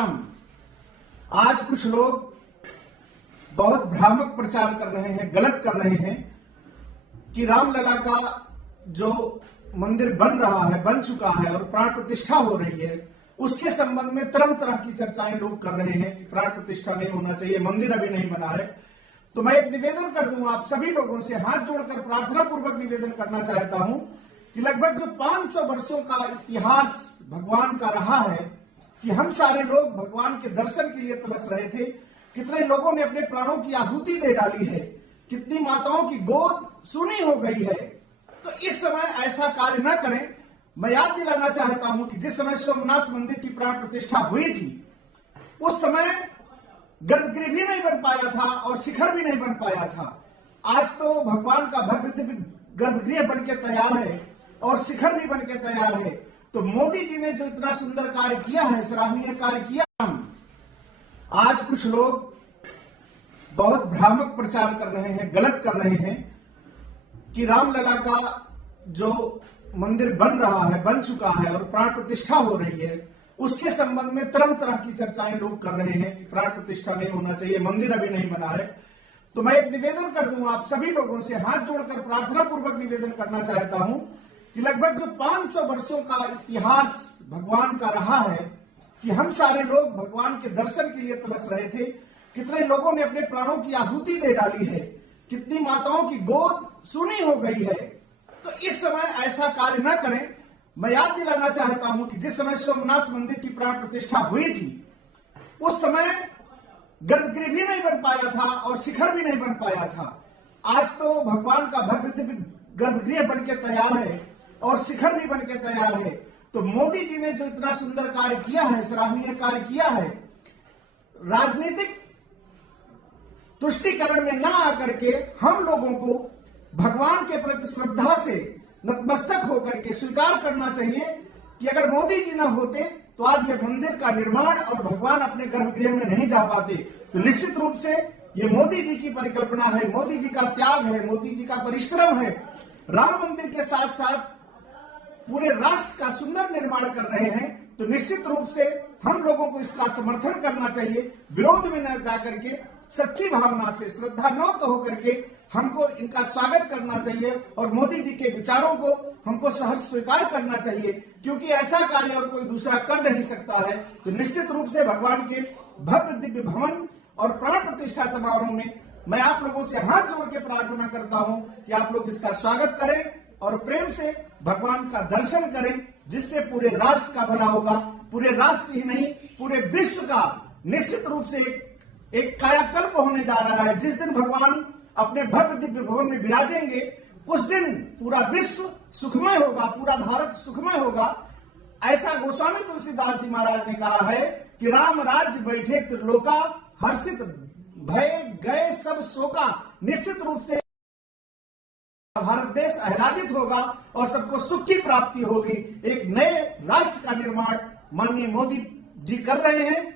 आज कुछ लोग बहुत भ्रामक प्रचार कर रहे हैं, गलत कर रहे हैं कि रामलला का जो मंदिर बन रहा है, बन चुका है और प्राण प्रतिष्ठा हो रही है, उसके संबंध में तरह तरह की चर्चाएं लोग कर रहे हैं कि प्राण प्रतिष्ठा नहीं होना चाहिए, मंदिर अभी नहीं बना है। तो मैं एक निवेदन कर दूं, आप सभी लोगों से हाथ जोड़कर प्रार्थना पूर्वक निवेदन करना चाहता हूं कि लगभग जो 500 वर्षों का इतिहास भगवान का रहा है कि हम सारे लोग भगवान के दर्शन के लिए तरस रहे थे, कितने लोगों ने अपने प्राणों की आहुति दे डाली है, कितनी माताओं की गोद सूनी हो गई है। तो इस समय ऐसा कार्य न करें। मैं याद दिलाना चाहता हूं कि जिस समय सोमनाथ मंदिर की प्राण प्रतिष्ठा हुई थी, उस समय गर्भगृह भी नहीं बन पाया था और शिखर भी नहीं बन पाया था। आज तो भगवान का भव्य दिव्य गर्भगृह बन के तैयार है और शिखर भी बन के तैयार है। तो मोदी जी ने जो इतना सुंदर कार्य किया है, सराहनीय कार्य किया। आज कुछ लोग बहुत भ्रामक प्रचार कर रहे हैं, गलत कर रहे हैं कि रामलला का जो मंदिर बन रहा है, बन चुका है और प्राण प्रतिष्ठा हो रही है, उसके संबंध में तरह तरह की चर्चाएं लोग कर रहे हैं कि प्राण प्रतिष्ठा नहीं होना चाहिए, मंदिर अभी नहीं बना है। तो मैं एक निवेदन कर दूं, आप सभी लोगों से हाथ जोड़कर प्रार्थना पूर्वक निवेदन करना चाहता हूं कि लगभग जो 500 वर्षों का इतिहास भगवान का रहा है कि हम सारे लोग भगवान के दर्शन के लिए तरस रहे थे, कितने लोगों ने अपने प्राणों की आहुति दे डाली है, कितनी माताओं की गोद सूनी हो गई है। तो इस समय ऐसा कार्य न करें। मैं याद दिलाना चाहता हूं कि जिस समय सोमनाथ मंदिर की प्राण प्रतिष्ठा हुई थी, उस समय गर्भगृह भी नहीं बन पाया था और शिखर भी नहीं बन पाया था। आज तो भगवान का भव्य दिव्य गर्भगृह बन के तैयार है और शिखर भी बन के तैयार है। तो मोदी जी ने जो इतना सुंदर कार्य किया है, सराहनीय कार्य किया है, राजनीतिक तुष्टीकरण में न आकर के हम लोगों को भगवान के प्रति श्रद्धा से नतमस्तक होकर के स्वीकार करना चाहिए कि अगर मोदी जी न होते तो आज ये मंदिर का निर्माण और भगवान अपने गर्भगृह में नहीं जा पाते। तो निश्चित रूप से ये मोदी जी की परिकल्पना है, मोदी जी का त्याग है, मोदी जी का परिश्रम है। राम मंदिर के साथ साथ पूरे राष्ट्र का सुंदर निर्माण कर रहे हैं। तो निश्चित रूप से हम लोगों को इसका समर्थन करना चाहिए, विरोध में न जाकर के सच्ची भावना से श्रद्धान्वित होकर के हमको इनका स्वागत करना चाहिए और मोदी जी के विचारों को हमको सहर्ष स्वीकार करना चाहिए, क्योंकि ऐसा कार्य और कोई दूसरा कर नहीं सकता है। तो निश्चित रूप से भगवान के भव्य दिव्य भवन और प्राण प्रतिष्ठा समारोह में मैं आप लोगों से हाथ जोड़ के प्रार्थना करता हूं कि आप लोग इसका स्वागत करें और प्रेम से भगवान का दर्शन करें, जिससे पूरे राष्ट्र का भला होगा। पूरे राष्ट्र ही नहीं, पूरे विश्व का निश्चित रूप से एक कायाकल्प होने जा रहा है। जिस दिन भगवान अपने भव्य दिव्य भवन में विराजेंगे, उस दिन पूरा विश्व सुखमय होगा, पूरा भारत सुखमय होगा। ऐसा गोस्वामी तुलसीदास जी महाराज ने कहा है कि राम राज्य बैठे त्रिलोका, हर्षित भय गए सब शोका। निश्चित रूप से भारत देश आह्लादित होगा और सबको सुख की प्राप्ति होगी। एक नए राष्ट्र का निर्माण माननीय मोदी जी कर रहे हैं।